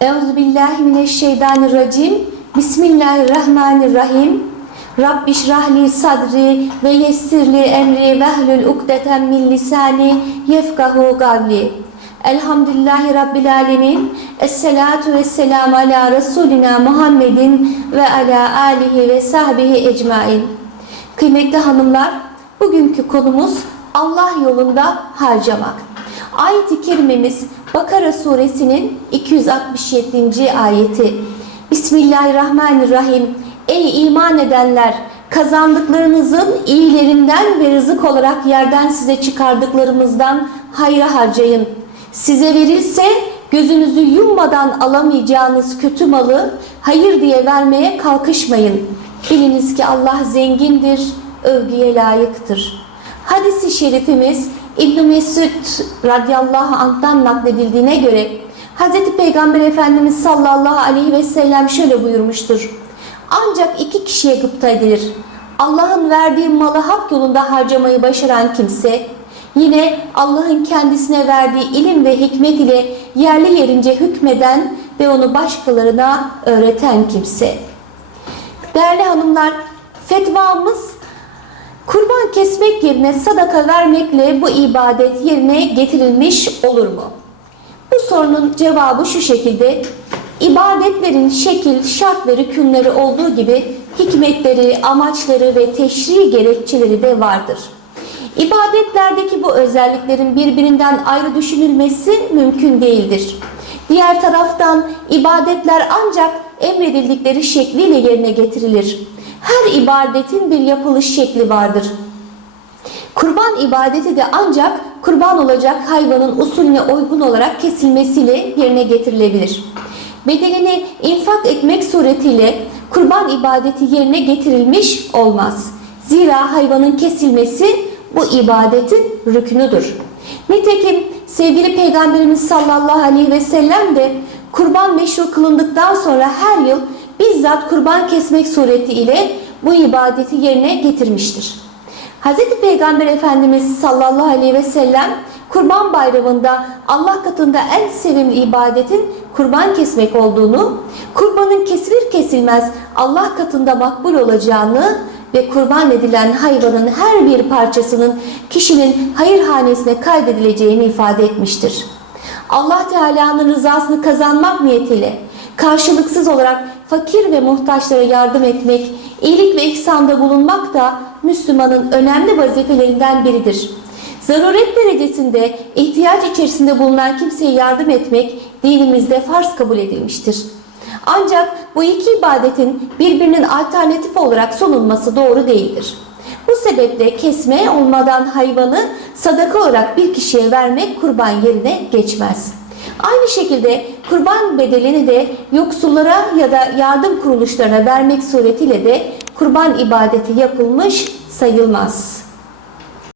Euzu billahi mineşşeytanirracim. Bismillahirrahmanirrahim. Rabbi şrahli sadri ve yessirli emri vehlül ukdeten min lisani yefkahu gavli. Elhamdülillahi Rabbil alemin. Esselatu vesselamu ala Resulina Muhammedin ve ala alihi ve sahbihi ecmain. Kıymetli hanımlar, bugünkü konumuz Allah yolunda harcamak. Ayet-i kerimemiz Bakara suresinin 267. ayeti. Bismillahirrahmanirrahim. Ey iman edenler! Kazandıklarınızın iyilerinden ve rızık olarak yerden size çıkardıklarımızdan hayra harcayın. Size verilse gözünüzü yummadan alamayacağınız kötü malı hayır diye vermeye kalkışmayın. Biliniz ki Allah zengindir, övgüye layıktır. Hadis-i şerifimiz İbn Mesud radıyallahu anh'tan nakledildiğine göre Hz. Peygamber Efendimiz sallallahu aleyhi ve sellem şöyle buyurmuştur. Ancak iki kişiye gıpta edilir. Allah'ın verdiği malı hak yolunda harcamayı başaran kimse, yine Allah'ın kendisine verdiği ilim ve hikmet ile yerli yerince hükmeden ve onu başkalarına öğreten kimse. Değerli hanımlar, fetvamız kurban kesmek yerine sadaka vermekle bu ibadet yerine getirilmiş olur mu? Bu sorunun cevabı şu şekilde. İbadetlerin şekil, şart ve rükünleri olduğu gibi hikmetleri, amaçları ve teşri gerekçeleri de vardır. İbadetlerdeki bu özelliklerin birbirinden ayrı düşünülmesi mümkün değildir. Diğer taraftan ibadetler ancak emredildikleri şekliyle yerine getirilir. Her ibadetin bir yapılış şekli vardır. Kurban ibadeti de ancak kurban olacak hayvanın usulüne uygun olarak kesilmesiyle yerine getirilebilir. Bedelini infak etmek suretiyle kurban ibadeti yerine getirilmiş olmaz. Zira hayvanın kesilmesi bu ibadetin rükünüdür. Nitekim sevgili Peygamberimiz sallallahu aleyhi ve sellem de kurban meşru kılındıktan sonra her yıl bizzat kurban kesmek suretiyle bu ibadeti yerine getirmiştir. Hz. Peygamber Efendimiz sallallahu aleyhi ve sellem Kurban Bayramı'nda Allah katında en sevimli ibadetin kurban kesmek olduğunu, kurbanın kesilir kesilmez Allah katında makbul olacağını ve kurban edilen hayvanın her bir parçasının kişinin hayırhanesine kaydedileceğini ifade etmiştir. Allah Teala'nın rızasını kazanmak niyetiyle karşılıksız olarak fakir ve muhtaçlara yardım etmek, iyilik ve ihsanda bulunmak da Müslümanın önemli vazifelerinden biridir. Zaruret derecesinde ihtiyaç içerisinde bulunan kimseye yardım etmek dinimizde farz kabul edilmiştir. Ancak bu iki ibadetin birbirinin alternatif olarak sunulması doğru değildir. Bu sebeple kesme olmadan hayvanı sadaka olarak bir kişiye vermek kurban yerine geçmez. Aynı şekilde kurban bedelini de yoksullara ya da yardım kuruluşlarına vermek suretiyle de kurban ibadeti yapılmış sayılmaz.